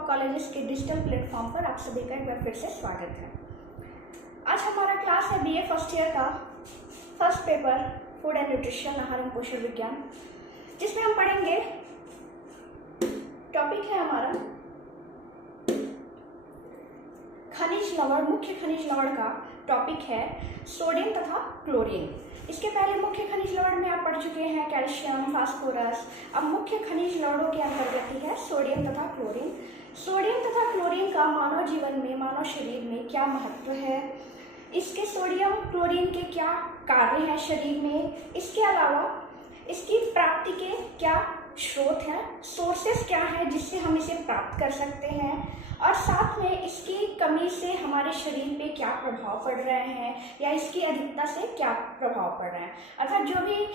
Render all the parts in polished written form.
Top colleges के digital platform पर आप सभी का एक बार फिर से स्वागत है। आज हमारा क्लास है बीए फर्स्ट ईयर का first paper food and nutrition, आहार एवं पोषण विज्ञान, जिसमें हम पढ़ेंगे टॉपिक है हमारा खनिज लवण। मुख्य खनिज लवण का टॉपिक है सोडियम तथा क्लोरीन। इसके पहले मुख्य खनिज लवण में आप पढ़ चुके हैं कैल्शियम, फास्फोरस। अब मुख्य खनिज लवणों के अंतर्गत ही है सोडियम तथा क्लोरीन। सोडियम तथा क्लोरीन का मानव जीवन में, मानव शरीर में क्या महत्व है, इसके सोडियम क्लोरीन के क्या कार्य हैं शरीर में, इसके अलावा इसकी प्राप्ति के क्या स्रोत हैं, सोर्सेस क्या है जिससे हम इसे प्राप्त कर सकते हैं, और साथ में इसकी कमी से हमारे शरीर पे क्या प्रभाव पड़ रहे हैं या इसकी अधिकता से क्या प्रभाव पड़ रहे हैं। अर्थात जो भी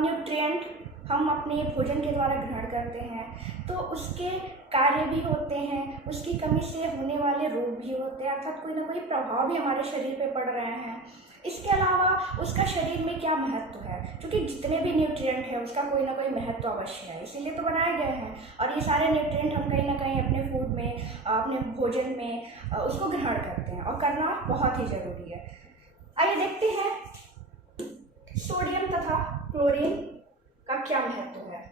न्यूट्रिएंट हम अपने भोजन के द्वारा ग्रहण करते हैं तो उसके कार्य भी होते हैं, उसकी कमी से होने वाले रोग भी होते हैं, अर्थात कोई ना कोई प्रभाव भी हमारे शरीर पे पड़ रहे हैं। इसके अलावा उसका शरीर में क्या महत्व है, क्योंकि जितने भी न्यूट्रिएंट है उसका कोई ना कोई महत्व अवश्य है, इसीलिए तो बनाए गए हैं। और ये सारे न्यूट्रिएंट हम कहीं ना कहीं अपने फूड में, अपने भोजन में उसको ग्रहण करते हैं और करना बहुत ही जरूरी है। आइए देखते हैं सोडियम तथा क्लोरीन का क्या महत्व है।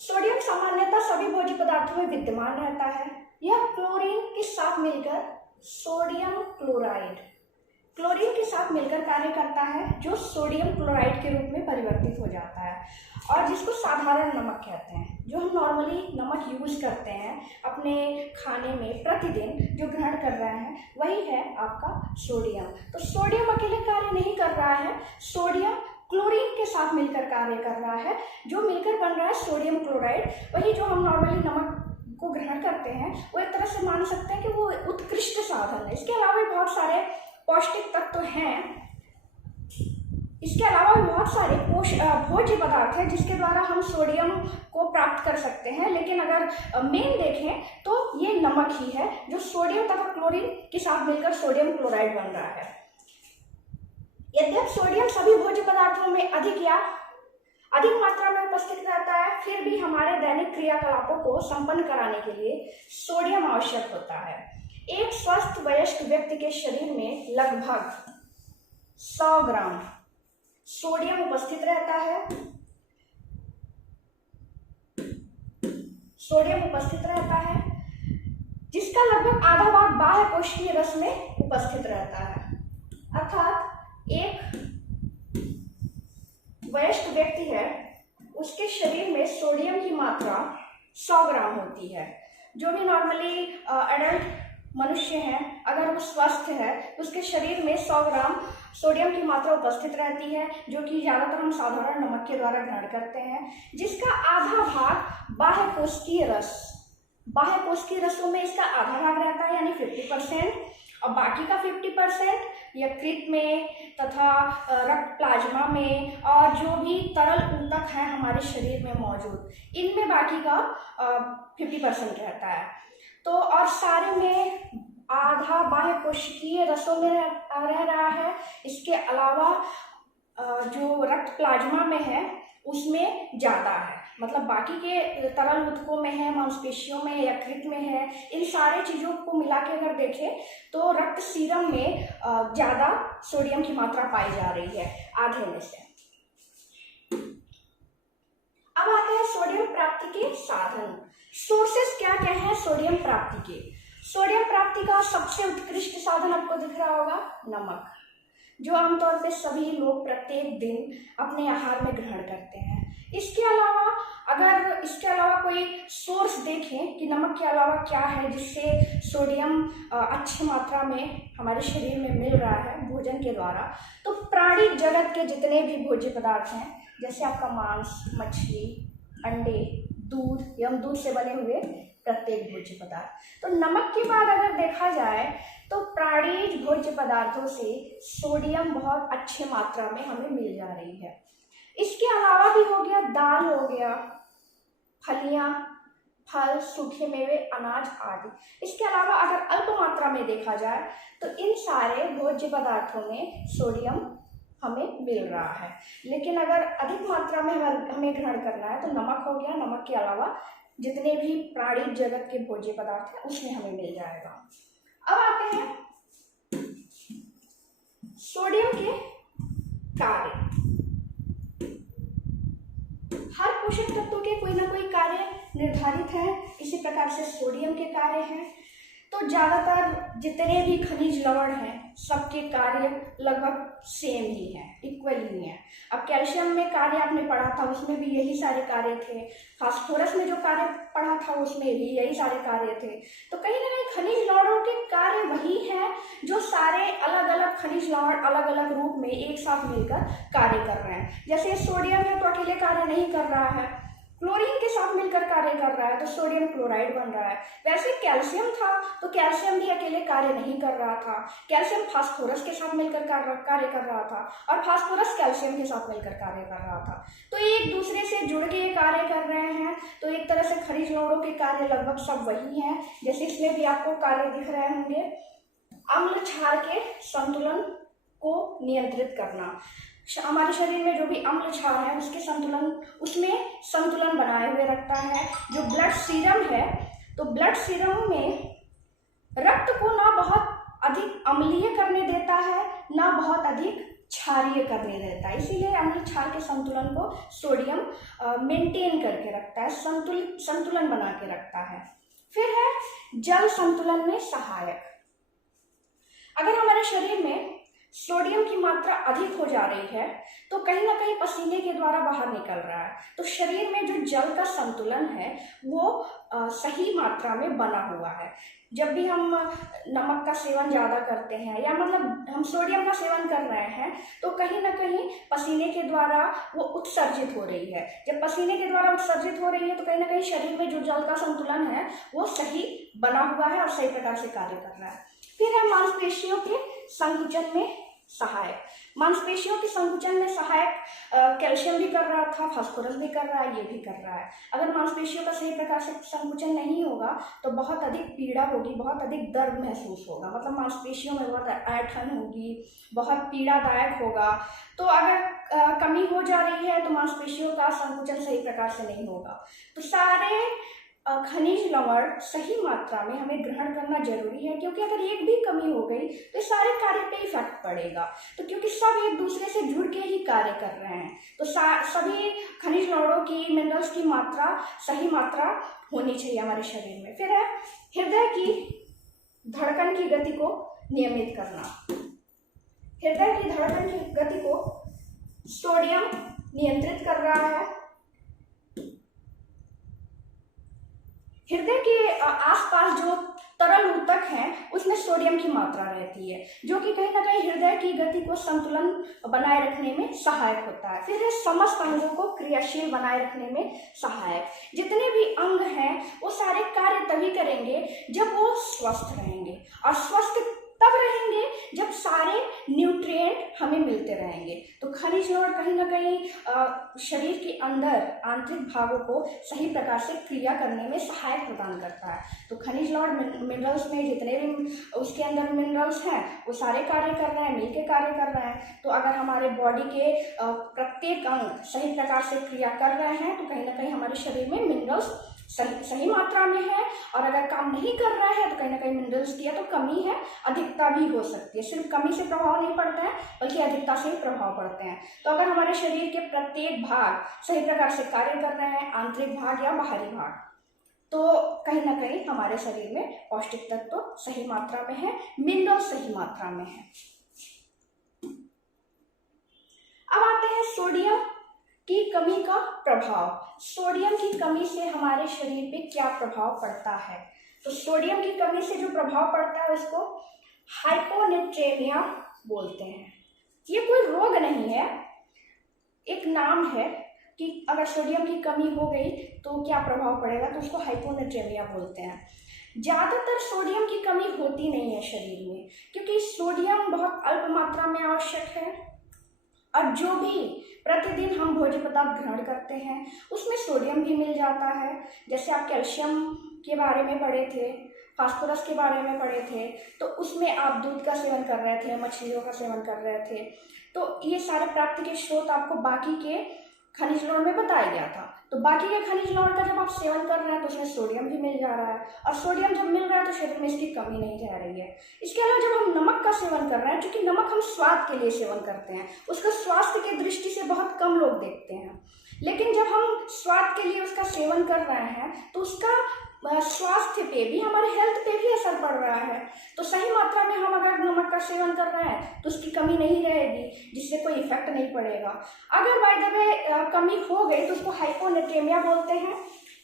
सोडियम सामान्यतः सभी भोज्य पदार्थों में विद्यमान रहता है। यह क्लोरीन के साथ मिलकर सोडियम क्लोरीन के साथ मिलकर कार्य करता है, जो सोडियम क्लोराइड के रूप में परिवर्तित हो जाता है और जिसको साधारण नमक कहते हैं। जो हम नॉर्मली नमक यूज करते हैं अपने खाने में प्रतिदिन जो ग्रहण कर रहे हैं, वही है आपका सोडियम। तो सोडियम अकेले कार्य नहीं कर रहा है, सोडियम क्लोरीन के साथ मिलकर कार्य कर रहा है, जो मिलकर बन रहा है सोडियम क्लोराइड। वही जो हम नॉर्मली नमक को ग्रहण करते हैं वो एक तरह से मान सकते हैं कि वो उत्कृष्ट साधन है। इसके अलावा भी बहुत सारे पौष्टिक तत्व हैं, इसके अलावा भी बहुत सारे भोज्य पदार्थ हैं जिसके द्वारा हम सोडियम को प्राप्त कर सकते हैं। लेकिन अगर मेन देखें तो ये नमक ही है जो सोडियम तथा क्लोरीन के साथ मिलकर सोडियम क्लोराइड बन रहा है। यद्यपि सोडियम सभी भोज्य पदार्थों में अधिक मात्रा में उपस्थित रहता है, फिर भी हमारे दैनिक क्रियाकलापों को संपन्न कराने के लिए सोडियम आवश्यक होता है। एक स्वस्थ वयस्क व्यक्ति के शरीर में लगभग 100 ग्राम सोडियम उपस्थित रहता है। जिसका लगभग आधा भाग बाह्य कोशिकीय रस में उपस्थित रहता है। अर्थात एक वयस्क व्यक्ति है, उसके शरीर में सोडियम की मात्रा 100 ग्राम होती है। जो भी नॉर्मली एडल्ट मनुष्य है, अगर वो स्वस्थ है, उसके शरीर में 100 ग्राम सोडियम की मात्रा उपस्थित रहती है, जो कि ज्यादातर हम साधारण नमक के द्वारा ग्रहण करते हैं। जिसका आधा भाग बाह्य कोशिकीय रसों में इसका आधा भाग रहता है, यानी 50%, और बाकी का 50% यकृत में तथा रक्त प्लाज्मा में और जो भी तरल ऊतक है हमारे शरीर में मौजूद, इनमें बाकी का 50% रहता है। तो और सारे में आधा बाह्य कोशिकीय रसों में रह रहा है। इसके अलावा जो रक्त प्लाज्मा में है उसमें ज्यादा है, मतलब बाकी के तरल ऊतकों में है, मांसपेशियों में, यकृत में है। इन सारे चीजों को मिला के अगर देखें तो रक्त सीरम में ज्यादा सोडियम की मात्रा पाई जा रही है आधे में से। अब आते हैं सोडियम प्राप्ति के साधन। सोर्सेस क्या क्या है सोडियम प्राप्ति के। सोडियम प्राप्ति का सबसे उत्कृष्ट साधन आपको दिख रहा होगा, नमक, जो आमतौर पे सभी लोग प्रत्येक दिन अपने आहार में ग्रहण करते हैं। इसके अलावा कोई सोर्स देखें कि नमक के अलावा क्या है जिससे सोडियम अच्छी मात्रा में हमारे शरीर में मिल रहा है भोजन के द्वारा, तो प्राणी जगत के जितने भी भोज्य पदार्थ हैं, जैसे आपका मांस, मछली, अंडे, दूध एवं दूध से बने हुए प्रत्येक भोज्य पदार्थ। तो नमक के बाद अगर देखा जाए तो प्राणीज भोज्य पदार्थों से सोडियम बहुत अच्छी मात्रा में हमें मिल जा रही है। इसके अलावा भी हो गया दाल, हो गया फलियां, फल, सूखे मेवे, अनाज आदि। इसके अलावा अगर अल्प मात्रा में देखा जाए तो इन सारे भोज्य पदार्थों में सोडियम हमें मिल रहा है। लेकिन अगर अधिक मात्रा में हमें ग्रहण करना है तो नमक हो गया, नमक के अलावा जितने भी प्राणी जगत के भोज्य पदार्थ हैं उसमें हमें मिल जाएगा। अब आते हैं सोडियम के कार्य। हर पोषक तत्व के कोई ना कोई कार्य निर्धारित है, इसी प्रकार से सोडियम के कार्य हैं। तो ज्यादातर जितने भी खनिज लवण हैं सबके कार्य लगभग सेम ही हैं, इक्वल ही हैं। अब कैल्शियम में कार्य आपने पढ़ा था, उसमें भी यही सारे कार्य थे। फास्फोरस में जो कार्य पढ़ा था उसमें भी यही सारे कार्य थे। तो कहीं ना कहीं खनिज लवणों के कार्य वही हैं जो सारे अलग अलग खनिज लवण अलग अलग रूप में एक साथ मिलकर कार्य कर रहे हैं। जैसे सोडियम है तो अकेले कार्य नहीं कर रहा है, क्लोरीन के साथ मिलकर कार्य कर रहा है तो सोडियम क्लोराइड बन रहा है। वैसे कैल्शियम था तो कैल्शियम भी अकेले कार्य नहीं कर रहा था, कैल्शियम फास्फोरस के साथ मिलकर कार्य कर रहा था और फास्फोरस कैल्शियम के साथ मिलकर कार्य कर रहा था। तो एक दूसरे से जुड़ के कार्य कर रहे हैं। तो एक तरह से खनिज लवणों के कार्य लगभग सब वही हैं। जैसे इसमें भी आपको कार्य दिख रहे होंगे, अम्ल क्षार के संतुलन को नियंत्रित करना। हमारे शरीर में जो भी अम्ल क्षार है उसके उसमें संतुलन बनाए हुए रखता है। जो ब्लड सीरम है तो ब्लड सीरम में रक्त को ना बहुत अधिक अम्लीय करने देता है ना बहुत अधिक क्षारीय करने देता है, इसीलिए अम्ल क्षार के संतुलन को सोडियम मेंटेन करके रखता है, संतुलन बना के रखता है। फिर है जल संतुलन में सहायक। अगर हमारे शरीर में सोडियम की मात्रा अधिक हो जा रही है तो कहीं ना कहीं पसीने के द्वारा बाहर निकल रहा है, तो शरीर में जो जल का संतुलन है वो सही मात्रा में बना हुआ है। जब भी हम नमक का सेवन ज़्यादा करते हैं या मतलब हम सोडियम का सेवन कर रहे हैं तो कहीं ना कहीं पसीने के द्वारा वो उत्सर्जित हो रही है। जब पसीने के द्वारा उत्सर्जित हो रही है तो कहीं ना कहीं शरीर में जो जल का संतुलन है वो सही बना हुआ है और सही प्रकार से कार्य कर रहा है। फिर है मांसपेशियों के संकुचन में सहायक। मांसपेशियों के संकुचन में सहायक कैल्शियम भी कर रहा था, फास्फोरस भी कर रहा है, ये भी कर रहा है। अगर मांसपेशियों का सही प्रकार से संकुचन नहीं होगा तो बहुत अधिक पीड़ा होगी, बहुत अधिक दर्द महसूस होगा, मतलब मांसपेशियों में बहुत ऐंठन होगी, बहुत पीड़ादायक होगा। तो अगर कमी हो जा रही है तो मांसपेशियों का संकुचन सही प्रकार से नहीं होगा। तो सारे खनिज लवण सही मात्रा में हमें ग्रहण करना जरूरी है, क्योंकि अगर एक भी कमी हो गई तो सारे कार्य पे इफेक्ट पड़ेगा। तो क्योंकि सब एक दूसरे से जुड़ के ही कार्य कर रहे हैं तो सभी खनिज लवणों की, मिनरल्स की मात्रा सही मात्रा होनी चाहिए हमारे शरीर में। फिर है हृदय की धड़कन की गति को नियमित करना। हृदय की धड़कन की गति को सोडियम नियंत्रित कर रहा है। हृदय के आसपास जो तरल ऊतक हैं उसमें सोडियम की मात्रा रहती है, जो कि कहीं ना कहीं हृदय की गति को संतुलन बनाए रखने में सहायक होता है। फिर समस्त अंगों को क्रियाशील बनाए रखने में सहायक। जितने भी अंग हैं वो सारे कार्य तभी करेंगे जब वो स्वस्थ रहेंगे, और स्वस्थ तब रहेंगे जब सारे न्यूट्रिएंट हमें मिलते रहेंगे। तो खनिज लवण कहीं ना कहीं शरीर के अंदर आंतरिक भागों को सही प्रकार से क्रिया करने में सहायक प्रदान करता है। तो खनिज लवण मिनरल्स में जितने भी उसके अंदर मिनरल्स हैं वो सारे कार्य कर रहे हैं, मिलके कार्य कर रहे हैं। तो अगर हमारे बॉडी के प्रत्येक अंग सही प्रकार से क्रिया कर रहे हैं तो कहीं ना कहीं हमारे शरीर में मिनरल्स सही मात्रा में है, और अगर काम नहीं कर रहा है तो कहीं ना कहीं मिनरल्स की तो कमी है, अधिकता भी हो सकती है। सिर्फ कमी से प्रभाव नहीं पड़ता है बल्कि अधिकता से ही प्रभाव पड़ते हैं। तो अगर हमारे शरीर के प्रत्येक भाग सही प्रकार से कार्य कर रहे हैं, आंतरिक भाग या बाहरी भाग, तो कहीं ना कहीं हमारे शरीर में पौष्टिक तत्व सही मात्रा में है, मिनरल सही मात्रा में है। अब आते हैं सोडियम की कमी का प्रभाव। सोडियम की कमी से हमारे शरीर पे क्या प्रभाव पड़ता है? तो सोडियम की कमी से जो प्रभाव पड़ता है उसको हाइपोनेट्रेमिया बोलते हैं। ये कोई रोग नहीं है, एक नाम है कि अगर सोडियम की कमी हो गई तो क्या प्रभाव पड़ेगा, तो उसको हाइपोनेट्रेमिया बोलते हैं। ज्यादातर सोडियम की कमी होती नहीं है शरीर में, क्योंकि सोडियम बहुत अल्प मात्रा में आवश्यक है, और जो भी प्रतिदिन हम भोज्य पदार्थ ग्रहण करते हैं उसमें सोडियम भी मिल जाता है। जैसे आप कैल्शियम के बारे में पढ़े थे, फास्फोरस के बारे में पढ़े थे, तो उसमें आप दूध का सेवन कर रहे थे, मछलियों का सेवन कर रहे थे, तो ये सारे प्राप्ति के स्रोत आपको बाकी के खनिज लवण में बताया गया था। तो बाकी के खनिज लवण का जब आप सेवन कर रहे हैं तो उसमें सोडियम भी मिल जा रहा है, और सोडियम जब मिल रहा है तो शरीर में इसकी कमी नहीं रह रही है। इसके अलावा जब हम नमक का सेवन कर रहे हैं, क्योंकि नमक हम स्वाद के लिए सेवन करते हैं, उसका स्वास्थ्य की दृष्टि से बहुत कम लोग देखते हैं, लेकिन जब हम स्वाद के लिए उसका सेवन कर रहे हैं तो उसका स्वास्थ्य पे भी, हमारे हेल्थ पे भी असर पड़ रहा है। तो सही मात्रा में हम अगर नमक का सेवन कर रहे हैं तो उसकी कमी नहीं रहेगी, जिससे कोई इफेक्ट नहीं पड़ेगा। अगर बाय द वे कमी हो गई तो उसको हाइपोनेट्रेमिया बोलते हैं।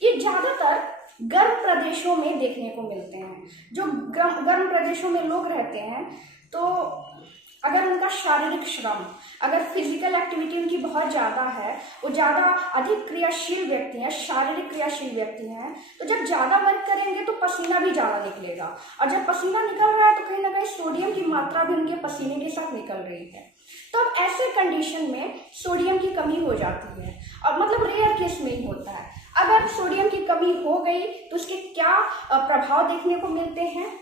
ये ज्यादातर गर्म प्रदेशों में देखने को मिलते हैं। जो गर्म प्रदेशों में लोग रहते हैं, तो अगर उनका शारीरिक श्रम, अगर फिजिकल एक्टिविटी उनकी बहुत ज़्यादा है, वो ज़्यादा अधिक क्रियाशील व्यक्ति हैं, शारीरिक क्रियाशील व्यक्ति हैं, तो जब ज़्यादा वर्क करेंगे तो पसीना भी ज़्यादा निकलेगा, और जब पसीना निकल रहा है तो कहीं ना कहीं सोडियम की मात्रा भी उनके पसीने के साथ निकल रही है। तो अब ऐसे कंडीशन में सोडियम की कमी हो जाती है, और मतलब रेयर केस में ही होता है। अगर सोडियम की कमी हो गई तो उसके क्या प्रभाव देखने को मिलते हैं,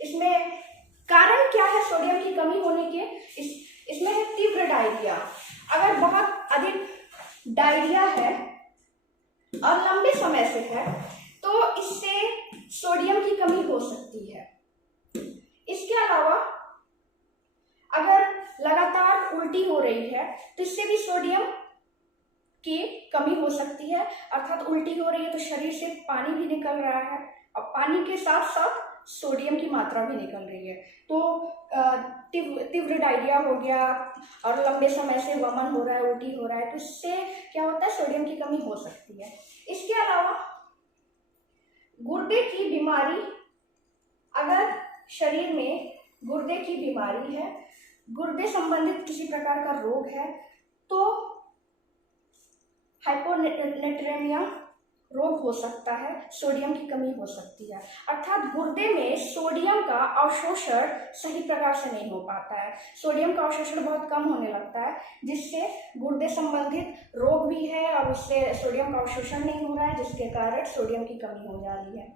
इसमें कारण क्या है सोडियम की कमी होने के? इसमें है तीव्र डायरिया। अगर बहुत अधिक डायरिया है और लंबे समय से है तो इससे सोडियम की कमी हो सकती है। इसके अलावा अगर लगातार उल्टी हो रही है तो इससे भी सोडियम की कमी हो सकती है। अर्थात उल्टी हो रही है तो शरीर से पानी भी निकल रहा है, और पानी के साथ साथ सोडियम की मात्रा भी निकल रही है। तो तीव्र डायरिया हो गया और लंबे समय से वमन हो रहा है, उल्टी हो रहा है, तो इससे क्या होता है, सोडियम की कमी हो सकती है। इसके अलावा गुर्दे की बीमारी, अगर शरीर में गुर्दे की बीमारी है, गुर्दे संबंधित किसी प्रकार का रोग है, तो हाइपोनेट्रेमिया रोग हो सकता है, सोडियम की कमी हो सकती है। अर्थात गुर्दे में सोडियम का अवशोषण सही प्रकार से नहीं हो पाता है, सोडियम का अवशोषण बहुत कम होने लगता है, जिससे गुर्दे संबंधित रोग भी है और उससे सोडियम का अवशोषण नहीं हो रहा है, जिसके कारण सोडियम की कमी हो जा रही है।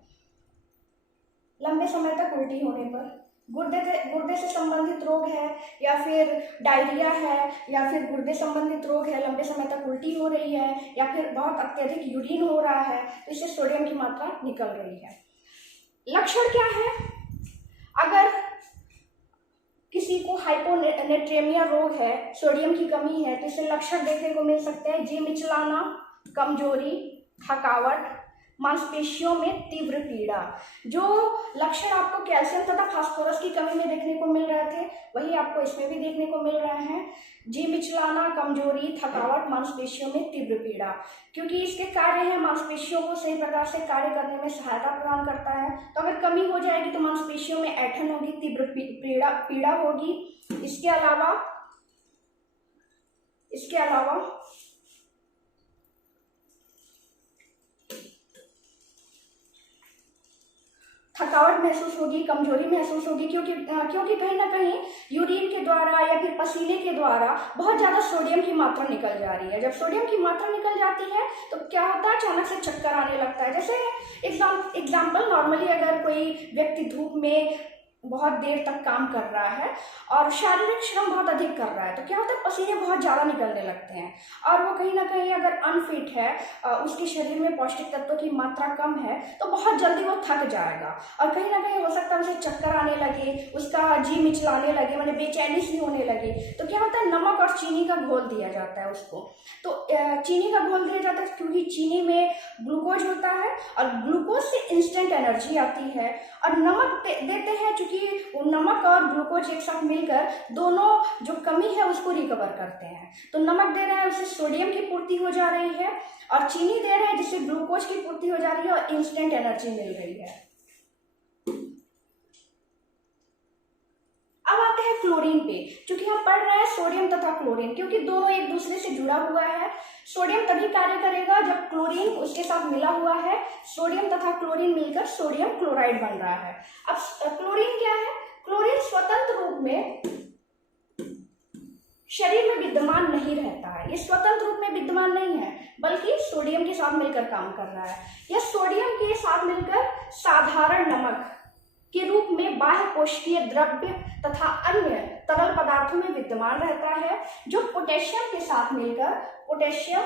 लंबे समय तक उल्टी होने पर गुर्दे से संबंधित रोग है, या फिर डायरिया है, या फिर गुर्दे संबंधित रोग है, लंबे समय तक उल्टी हो रही है, या फिर बहुत अत्यधिक यूरिन हो रहा है, तो इससे सोडियम की मात्रा निकल रही है। लक्षण क्या है? अगर किसी को हाइपोनेट्रेमिया रोग है, सोडियम की कमी है, तो इससे लक्षण देखने को मिल सकते हैं जी मिचलाना, कमजोरी, थकावट, मांसपेशियों में तीव्र पीड़ा। जो लक्षण आपको कैल्शियम तथा फास्फोरस की कमी में देखने को मिल रहे थे, वही आपको इसमें भी देखने को मिल रहे हैं। जी मिचलाना, कमजोरी, थकावट, मांसपेशियों में तीव्र पीड़ा, क्योंकि इसके कार्य है मांसपेशियों को सही प्रकार से कार्य करने में सहायता प्रदान करता है। तो अगर कमी हो जाएगी तो मांसपेशियों में ऐंठन होगी, तीव्र पीड़ा होगी। इसके अलावा थकावट महसूस होगी, कमजोरी महसूस होगी, क्योंकि कहीं ना कहीं यूरिन के द्वारा या फिर पसीने के द्वारा बहुत ज़्यादा सोडियम की मात्रा निकल जा रही है। जब सोडियम की मात्रा निकल जाती है तो क्या होता है, अचानक से चक्कर आने लगता है। जैसे एग्जाम्पल, नॉर्मली अगर कोई व्यक्ति धूप में बहुत देर तक काम कर रहा है और शारीरिक श्रम बहुत अधिक कर रहा है, तो क्या होता है, पसीने बहुत ज़्यादा निकलने लगते हैं, और वो कहीं ना कहीं अगर अनफिट है, उसके शरीर में पौष्टिक तत्वों की मात्रा कम है, तो बहुत जल्दी वो थक जाएगा, और कहीं ना कहीं हो सकता है उसे चक्कर आने लगे, उसका जी मिचलाने लगे, मतलब बेचैनी सी होने लगे। तो क्या होता है, नमक और चीनी का घोल दिया जाता है उसको। तो चीनी का घोल दिया जाता है क्योंकि चीनी में ग्लूकोज होता है, और ग्लूकोज से इंस्टेंट एनर्जी आती है, और नमक देते हैं चूंकि नमक और ग्लूकोज एक साथ मिलकर दोनों जो कमी है उसको रिकवर करते हैं। तो नमक दे रहे हैं, उससे सोडियम की पूर्ति हो जा रही है, और चीनी दे रहे हैं जिससे ग्लूकोज की पूर्ति हो जा रही है और इंस्टेंट एनर्जी मिल रही है। अब आते हैं क्लोरीन पे। क्योंकि हम पढ़ रहे हैं सोडियम तथा क्लोरीन, क्योंकि दोनों एक दूसरे से जुड़ा हुआ है। सोडियम तभी कार्य करेगा जब क्लोरीन उसके साथ मिला हुआ है, सोडियम तथा क्लोरीन मिलकर सोडियम क्लोराइड बन रहा है। अब क्लोरीन क्या है? क्लोरीन स्वतंत्र रूप में शरीर में विद्यमान नहीं रहता है, ये स्वतंत्र रूप में विद्यमान नहीं है, बल्कि सोडियम के साथ मिलकर काम कर रहा है। यह सोडियम के साथ मिलकर साधारण नमक के रूप में बाह्य कोशिकीय द्रव्य तथा अन्य तरल पदार्थों में विद्यमान रहता है, जो पोटेशियम के साथ मिलकर पोटेशियम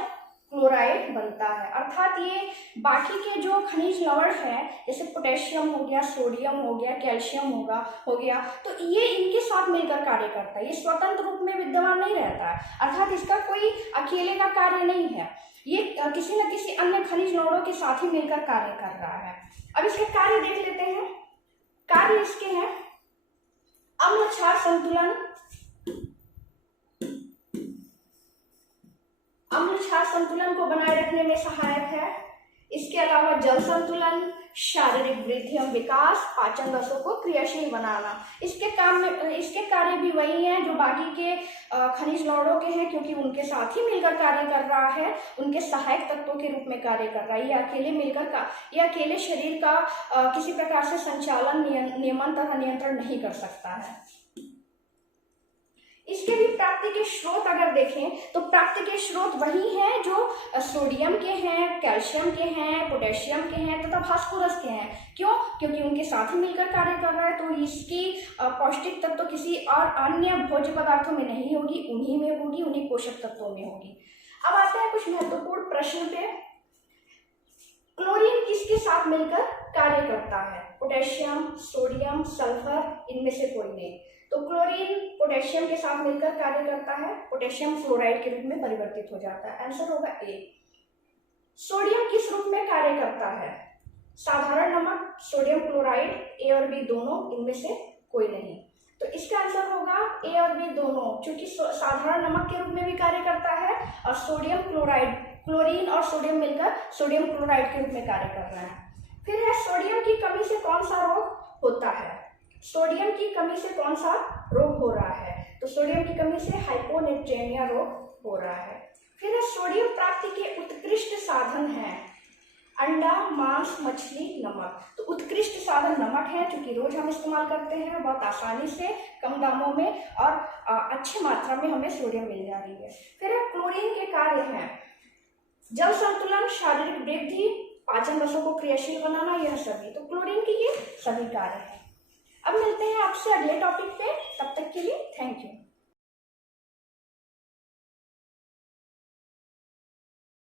क्लोराइड बनता है। अर्थात ये बाकी के जो खनिज लवण है, जैसे पोटेशियम हो गया, सोडियम हो गया, कैल्शियम हो गया, तो ये इनके साथ मिलकर कार्य करता है। ये स्वतंत्र रूप में विद्यमान नहीं रहता है, अर्थात इसका कोई अकेले का कार्य नहीं है, ये किसी न किसी अन्य खनिज लवणों के साथ ही मिलकर कार्य कर रहा है। अब इसके कार्य देख लेते हैं। कार्य इसके हैं, अम्ल क्षार संतुलन, अम्ल क्षार संतुलन को बनाए रखने में सहायक है। इसके अलावा जल संतुलन, शारीरिक वृद्धि एवं विकास, पाचन रसों को क्रियाशील बनाना। इसके कार्य भी वही हैं जो बाकी के खनिज लवणों के हैं, क्योंकि उनके साथ ही मिलकर कार्य कर रहा है, उनके सहायक तत्वों के रूप में कार्य कर रहा है। ये अकेले शरीर का किसी प्रकार से संचालन, नियमन तथा नियंत्रण नहीं कर सकता है। इसके भी प्राप्ति के स्रोत अगर देखें तो प्राप्ति के स्रोत वही हैं जो सोडियम के हैं, कैल्शियम के हैं, पोटेशियम के हैं तथा फास्फोरस के हैं। क्यों? क्योंकि उनके साथ ही मिलकर कार्य कर रहा है, तो इसकी पौष्टिक तत्व किसी और अन्य भोज्य पदार्थों में नहीं होगी, उन्हीं में होगी, उन्हीं पोषक तत्वों में होगी। अब आते हैं कुछ महत्वपूर्ण प्रश्न पे। क्लोरीन किसके साथ मिलकर कार्य करता है? पोटेशियम, सोडियम, सल्फर, इनमें से कोई नहीं। तो क्लोरीन पोटेशियम के साथ मिलकर कार्य करता है, पोटेशियम क्लोराइड के रूप में परिवर्तित हो जाता है। आंसर होगा ए। सोडियम किस रूप में कार्य करता है? साधारण नमक, सोडियम क्लोराइड, ए और बी दोनों, इनमें से कोई नहीं। तो इसका आंसर होगा ए और बी दोनों, क्योंकि साधारण नमक के रूप में भी कार्य करता है और सोडियम क्लोराइड, क्लोरीन और सोडियम मिलकर सोडियम क्लोराइड के रूप में कार्य कर रहा है। फिर है सोडियम की कमी से कौन सा रोग होता है? सोडियम की कमी से कौन सा रोग हो रहा है? तो सोडियम की कमी से हाइपोनेट्रेमिया रोग हो रहा है। फिर है सोडियम प्राप्ति के उत्कृष्ट साधन हैं अंडा, मांस, मछली, नमक। तो उत्कृष्ट साधन नमक है, क्योंकि रोज हम इस्तेमाल करते हैं, बहुत आसानी से, कम दामों में और अच्छी मात्रा में हमें सोडियम मिल जा रही है। फिर है क्लोरीन के कार्य हैं जल संतुलन, शारीरिक वृद्धि, पाचन रसों को क्रियाशील बनाना, यह सभी। तो क्लोरीन के ये सभी कार्य हैं। अब मिलते हैं आपसे अगले टॉपिक पे, तब तक के लिए थैंक यू।